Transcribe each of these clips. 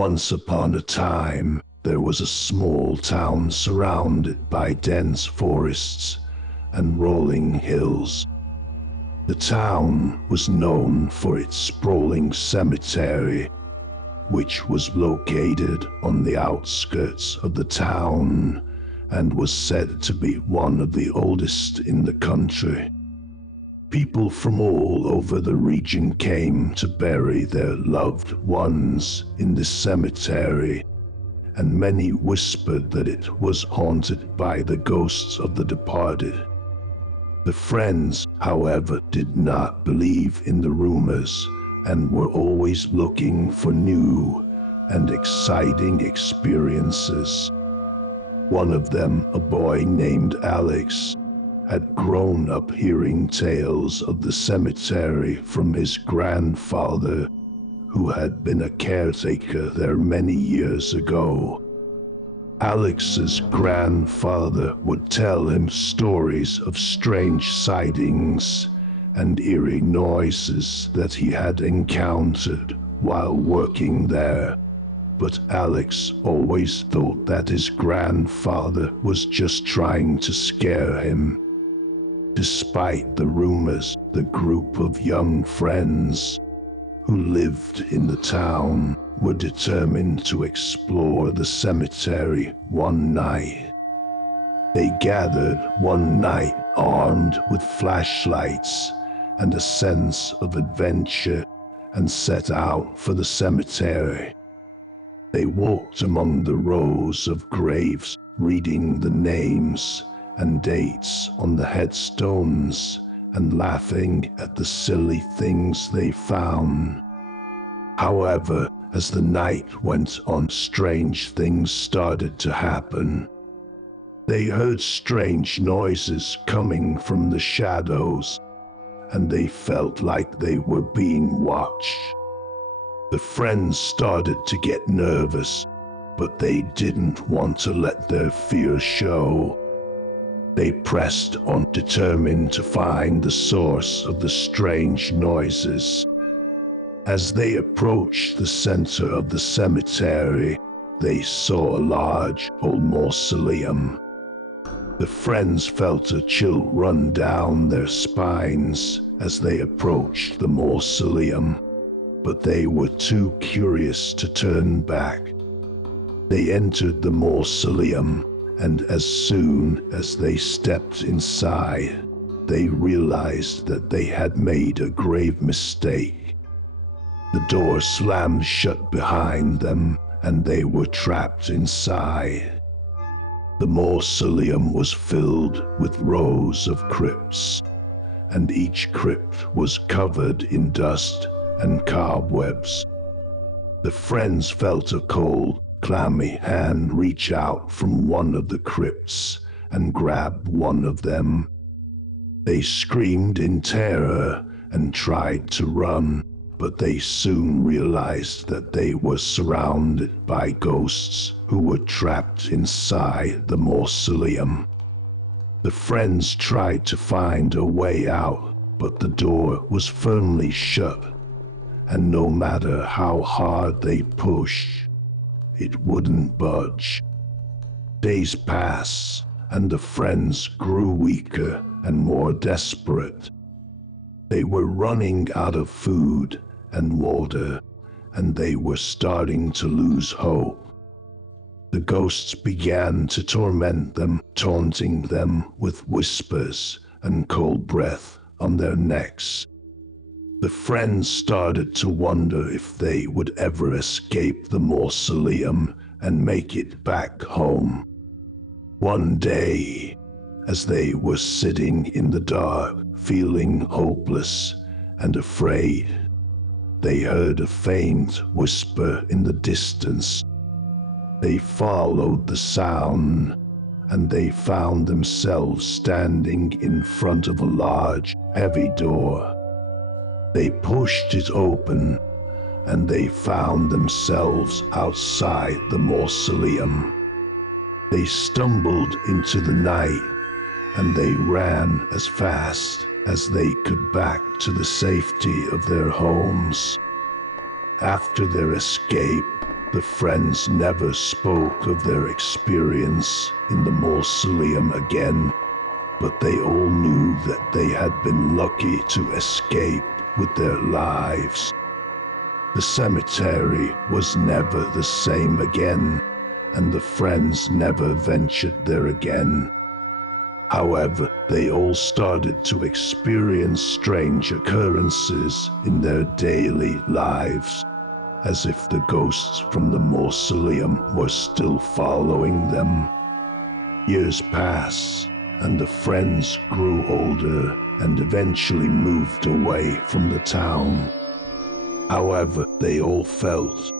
Once upon a time, there was a small town surrounded by dense forests and rolling hills. The town was known for its sprawling cemetery, which was located on the outskirts of the town and was said to be one of the oldest in the country. People from all over the region came to bury their loved ones in the cemetery, and many whispered that it was haunted by the ghosts of the departed. The friends, however, did not believe in the rumors and were always looking for new and exciting experiences. One of them, a boy named Alex, had grown up hearing tales of the cemetery from his grandfather, who had been a caretaker there many years ago. Alex's grandfather would tell him stories of strange sightings and eerie noises that he had encountered while working there. But Alex always thought that his grandfather was just trying to scare him. Despite the rumors, the group of young friends who lived in the town were determined to explore the cemetery one night. They gathered one night armed with flashlights and a sense of adventure and set out for the cemetery. They walked among the rows of graves, reading the names and dates on the headstones and laughing at the silly things they found. However, as the night went on, strange things started to happen. They heard strange noises coming from the shadows, and they felt like they were being watched. The friends started to get nervous, but they didn't want to let their fear show. They pressed on, determined to find the source of the strange noises. As they approached the center of the cemetery, they saw a large old mausoleum. The friends felt a chill run down their spines as they approached the mausoleum, but they were too curious to turn back. They entered the mausoleum, and as soon as they stepped inside, they realized that they had made a grave mistake. The door slammed shut behind them, and they were trapped inside. The mausoleum was filled with rows of crypts, and each crypt was covered in dust and cobwebs. The friends felt a cold, clammy hand reach out from one of the crypts and grab one of them. They screamed in terror and tried to run, but they soon realized that they were surrounded by ghosts who were trapped inside the mausoleum. The friends tried to find a way out, but the door was firmly shut, and no matter how hard they pushed, it wouldn't budge. Days passed, and the friends grew weaker and more desperate. They were running out of food and water, and they were starting to lose hope. The ghosts began to torment them, taunting them with whispers and cold breath on their necks. The friends started to wonder if they would ever escape the mausoleum and make it back home. One day, as they were sitting in the dark, feeling hopeless and afraid, they heard a faint whisper in the distance. They followed the sound, and they found themselves standing in front of a large, heavy door. They pushed it open, and they found themselves outside the mausoleum. They stumbled into the night, and they ran as fast as they could back to the safety of their homes. After their escape, The friends never spoke of their experience in the mausoleum again, but they all knew that they had been lucky to escape with their lives. The cemetery was never the same again, and the friends never ventured there again. However, they all started to experience strange occurrences in their daily lives, as if the ghosts from the mausoleum were still following them. Years passed, and the friends grew older and eventually moved away from the town. However, they all felt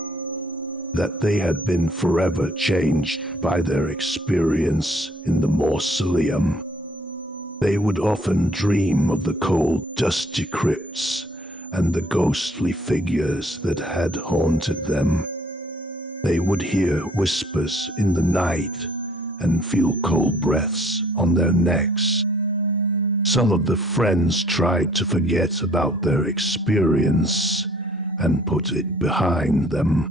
that they had been forever changed by their experience in the mausoleum. They would often dream of the cold, dusty crypts and the ghostly figures that had haunted them. They would hear whispers in the night and feel cold breaths on their necks. Some of the friends tried to forget about their experience and put it behind them,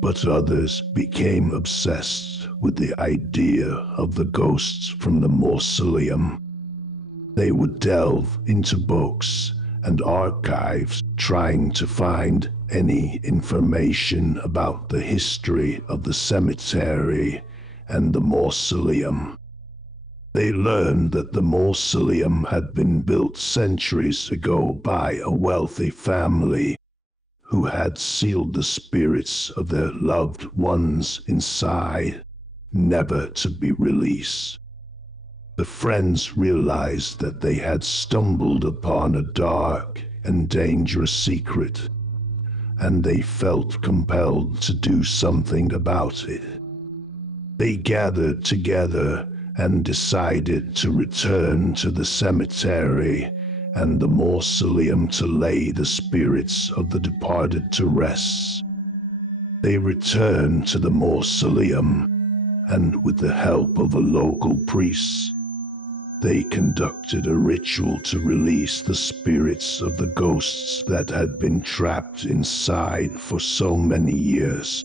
but others became obsessed with the idea of the ghosts from the mausoleum. They would delve into books and archives trying to find any information about the history of the cemetery and the mausoleum. They learned that the mausoleum had been built centuries ago by a wealthy family who had sealed the spirits of their loved ones inside, never to be released. The friends realized that they had stumbled upon a dark and dangerous secret, and they felt compelled to do something about it. They gathered together and decided to return to the cemetery and the mausoleum to lay the spirits of the departed to rest. They returned to the mausoleum, and with the help of a local priest, they conducted a ritual to release the spirits of the ghosts that had been trapped inside for so many years.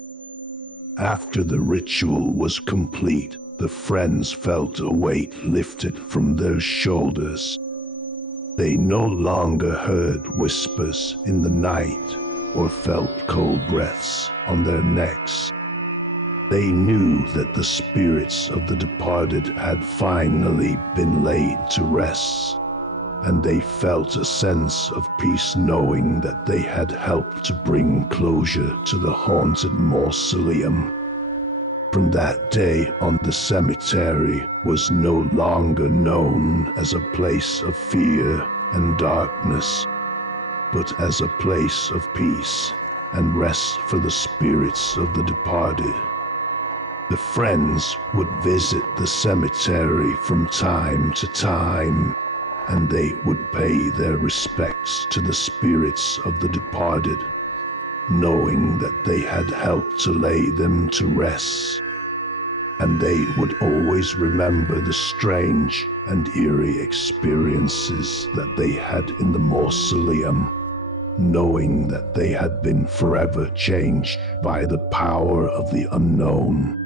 After the ritual was complete, the friends felt a weight lifted from their shoulders. They no longer heard whispers in the night or felt cold breaths on their necks. They knew that the spirits of the departed had finally been laid to rest, and they felt a sense of peace knowing that they had helped to bring closure to the haunted mausoleum. From that day on, the cemetery was no longer known as a place of fear and darkness, but as a place of peace and rest for the spirits of the departed. The friends would visit the cemetery from time to time, and they would pay their respects to the spirits of the departed, knowing that they had helped to lay them to rest. And they would always remember the strange and eerie experiences that they had in the mausoleum, knowing that they had been forever changed by the power of the unknown.